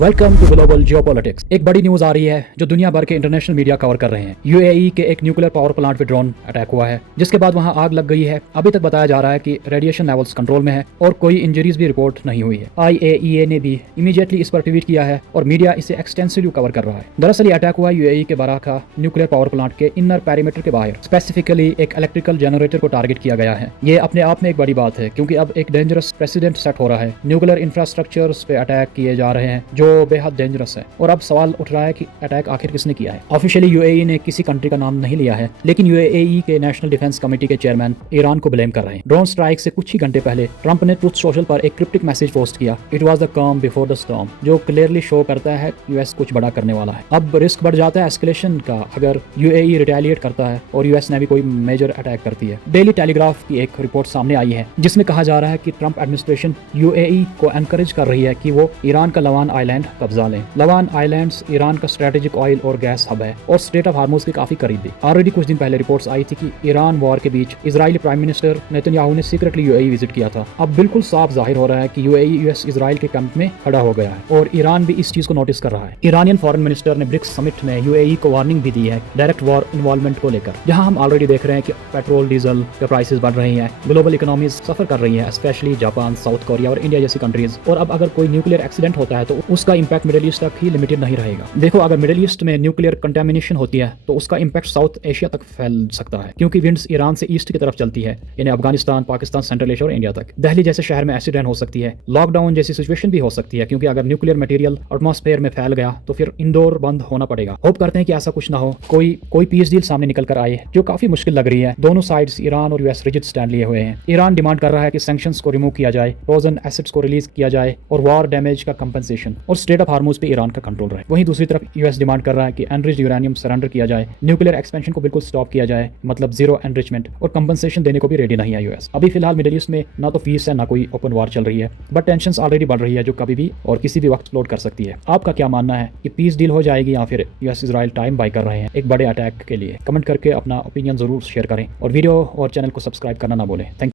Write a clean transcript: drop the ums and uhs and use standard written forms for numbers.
Welcome to global geopolitics. एक बड़ी news आ रही है जो दुनिया भर के इंटरनेशनल मीडिया कवर कर रहे हैं। यूएई के एक न्यूक्लियर पावर प्लांट पे ड्रोन अटैक हुआ है, जिसके बाद वहां आग लग गई है। अभी तक बताया जा रहा है कि रेडिएशन लेवल्स कंट्रोल में है और कोई इंजरीज भी रिपोर्ट नहीं हुई है। IAEA ने भी इमीडिएटली इस पर ट्वीट किया है और मीडिया इसे एक्सटेंसिवली कवर कर रहा है। दरअसल ये अटैक हुआ यूएई के बराका न्यूक्लियर पावर प्लांट के इनर पैरीमीटर के बाहर, स्पेसिफिकली एक इलेक्ट्रिकल जनरेटर को टारगेट किया गया है। ये अपने आप में एक बड़ी बात है, क्योंकि अब एक डेंजरस प्रेसिडेंट सेट हो रहा है। न्यूक्लियर इंफ्रास्ट्रक्चर्स पे अटैक किए जा रहे हैं जो बेहद डेंजरस है। और अब सवाल उठ रहा है कि अटैक आखिर किसने किया है। ऑफिशियली यूएई ने किसी कंट्री का नाम नहीं लिया है, लेकिन यूएई के नेशनल डिफेंस कमेटी के चेयरमैन ईरान को ब्लेम कर रहे हैं। ड्रोन स्ट्राइक से कुछ ही घंटे पहले ट्रंप ने ट्रुथ सोशल पर एक क्रिप्टिक मैसेज पोस्ट किया, इट वाज द काम बिफोर द स्टॉर्म, जो क्लियरली शो करता है यूएस कुछ बड़ा करने वाला है। अब रिस्क बढ़ जाता है एस्केलेशन का अगर यूएई रिटेलिएट करता है और यूएस ने भी कोई मेजर अटैक करती है। डेली टेलीग्राफ की एक रिपोर्ट सामने आई है जिसमें कहा जा रहा है कि ट्रंप एडमिनिस्ट्रेशन यूएई को एनकरेज कर रही है कि वो ईरान का लवान आइलैंड कब्जा लें। लवान आइलैंड ईरान का स्ट्रेटेजिक ऑयल और गैस हब है और स्ट्रेट ऑफ हार्मोज के काफी करीब भी। ऑलरेडी कुछ दिन पहले रिपोर्ट्स आई थी कि ईरान वॉर के बीच इजरायली प्राइम मिनिस्टर नेतन्याहू ने सीक्रेटली यूएई विजिट किया था। अब बिल्कुल साफ जाहिर हो रहा है कि यूएई यूएस इजराइल के कैंप में खड़ा हो गया है और ईरान भी इस चीज को नोटिस कर रहा है। ईरानियन फॉरेन मिनिस्टर ने ब्रिक्स समिट में यूएई को वार्निंग भी दी है डायरेक्ट वॉर इन्वॉल्वमेंट को लेकर, जहां हम ऑलरेडी देख रहे हैं कि पेट्रोल डीजल के प्राइसेस बढ़ रही हैं, ग्लोबल इकोनॉमीज सफर कर रही है, स्पेशली जापान, साउथ कोरिया और इंडिया जैसी कंट्रीज। और अब अगर कोई न्यूक्लियर एक्सीडेंट होता है तो उसका इंपैक्ट मिडिल ईस्ट तक ही लिमिटेड नहीं रहेगा। देखो, अगर मिडिल ईस्ट में न्यूक्लियर कंटेमिनेशन होती है तो उसका इंपैक्ट साउथ एशिया तक फैल सकता है, क्योंकि विंड्स ईरान से ईस्ट की तरफ चलती है, यानी अफगानिस्तान, पाकिस्तान, सेंट्रल एशिया और इंडिया तक। दिल्ली जैसे शहर में एसिड रेन हो सकती है, लॉकडाउन जैसी सिचुएशन भी हो सकती है, क्योंकि अगर न्यूक्लियर मटेरियल एटमॉस्फेयर में फैल गया तो फिर इंडोर बंद होना पड़ेगा। होप करते हैं कि ऐसा कुछ ना हो, कोई पीस डील सामने निकल कर आए जो काफी मुश्किल लग रही है। दोनों साइड्स ईरान और यूएस रिजिड स्टैंड लिए हुए हैं। ईरान डिमांड कर रहा है कि सैंक्शंस को रिमूव किया जाए, फ्रोजन एसेट्स को रिलीज किया जाए और वॉर डैमेज का कंपनसेशन और स्ट्रेट ऑफ हार्मोज पे ईरान का कंट्रोल रहे। वहीं दूसरी तरफ यूएस डिमांड कर रहा है कि एनरिच्ड यूरेनियम सरेंडर किया जाए, न्यूक्लियर एक्सपेंशन को बिल्कुल स्टॉप किया जाए, मतलब जीरो एनरिचमेंट, और कंपनसेशन देने को भी रेडी नहीं है यूएस। अभी फिलहाल मिडिल ईस्ट में ना तो पीस है ना कोई ओपन वॉर चल रही है, बट टेंशंस ऑलरेडी बढ़ रही है जो कभी भी और किसी भी वक्त एक्सप्लोड कर सकती है। आपका क्या मानना है कि पीस डील हो जाएगी या फिर यूएस इजराइल टाइम बाय कर रहे हैं एक बड़े अटैक के लिए? कमेंट करके अपना ओपिनियन जरूर शेयर करें और वीडियो और चैनल को सब्सक्राइब करना ना भूलें। थैंक